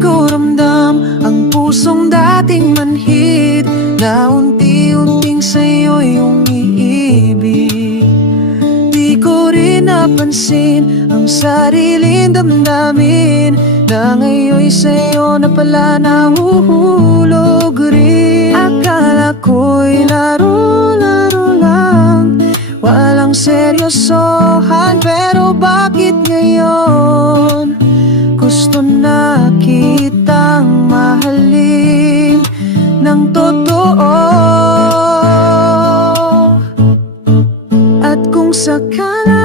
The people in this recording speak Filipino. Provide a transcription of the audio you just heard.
ko ramdam ang pusong dating manhid na unti-unting sa'yo yung iibig. Di ko rin napansin ang sariling damdamin na ngayon'y sa'yo na pala nahuhulog rin. Akala ko'y laro-laro lang, walang seryosohan, pero bakit ngayon gusto na kitang mahalin ng totoo? At kung sakala